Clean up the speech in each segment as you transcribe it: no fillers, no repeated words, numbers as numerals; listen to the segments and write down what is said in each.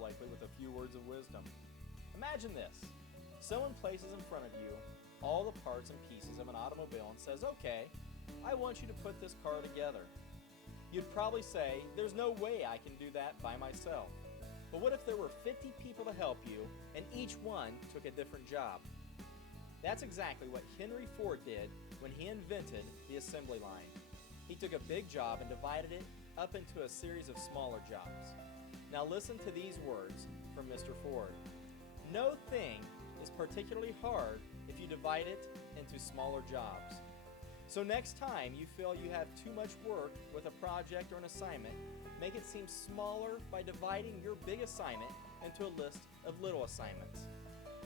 Blakely with a few words of wisdom. Imagine this. Someone places in front of you all the parts and pieces of an automobile and says, okay, I want you to put this car together. You'd probably say, there's no way I can do that by myself. But what if there were 50 people to help you and each one took a different job? That's exactly what Henry Ford did when he invented the assembly line. He took a big job and divided it up into a series of smaller jobs. Now listen to these words from Mr. Ford. No thing is particularly hard if you divide it into smaller jobs. So next time you feel you have too much work with a project or an assignment, make it seem smaller by dividing your big assignment into a list of little assignments.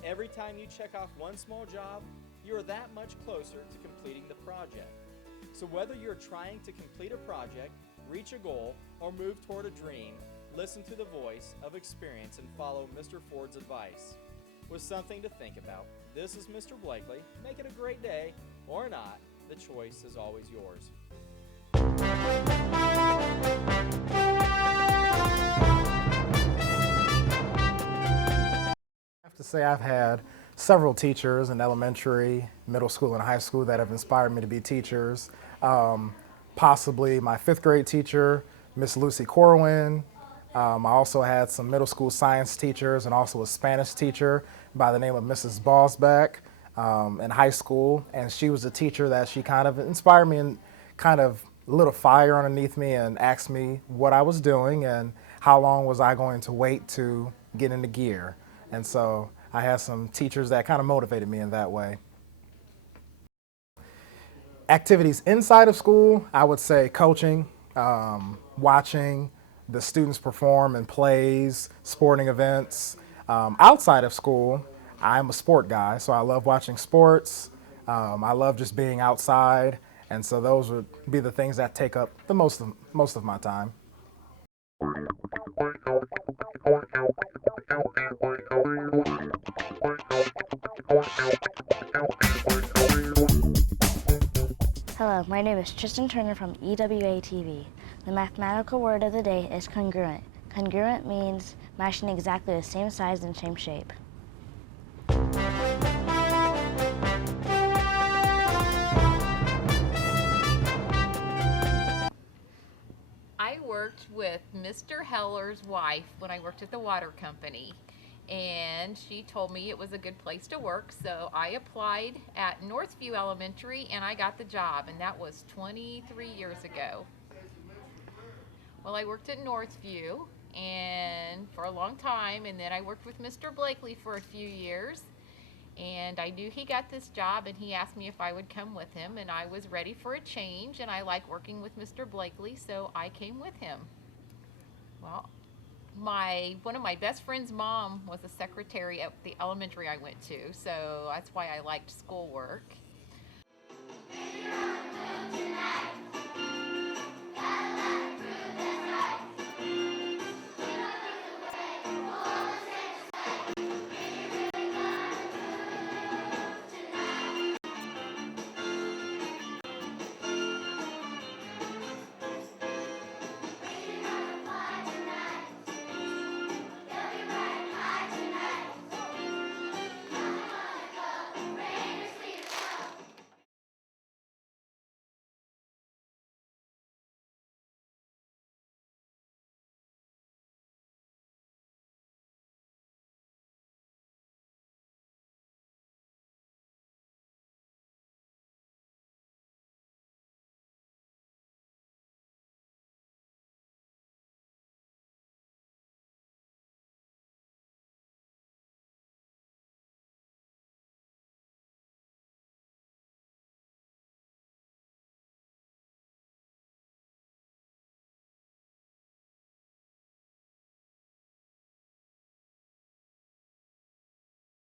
Every time you check off one small job, you are that much closer to completing the project. So whether you're trying to complete a project, reach a goal, or move toward a dream, listen to the voice of experience and follow Mr. Ford's advice. With something to think about, this is Mr. Blakely. Make it a great day, or not. The choice is always yours. I have to say I've had several teachers in elementary, middle school, and high school that have inspired me to be teachers. Possibly my fifth grade teacher, Miss Lucy Corwin. I also had some middle school science teachers and also a Spanish teacher by the name of Mrs. Bosbeck in high school. And she was a teacher that she kind of inspired me and kind of lit a fire underneath me and asked me what I was doing and how long was I going to wait to get into gear. And so I had some teachers that kind of motivated me in that way. Activities inside of school, I would say coaching, watching the students perform in plays, sporting events. Outside of school, I'm a sport guy, so I love watching sports. I love just being outside, and so those would be the things that take up the most of my time. Hello, my name is Tristan Turner from Ewa Tv. The mathematical word of the day is congruent. Congruent means matching exactly the same size and same shape. I worked with Mr. Heller's wife when I worked at the water company, and she told me it was a good place to work, so I applied at Northview Elementary and I got the job, and that was 23 years ago. Well, I worked at Northview and for a long time, and then I worked with Mr. Blakely for a few years, and I knew he got this job and he asked me if I would come with him, and I was ready for a change, and I like working with Mr. Blakely, so I came with him. Well, one of my best friend's mom was a secretary at the elementary I went to, so that's why I liked schoolwork.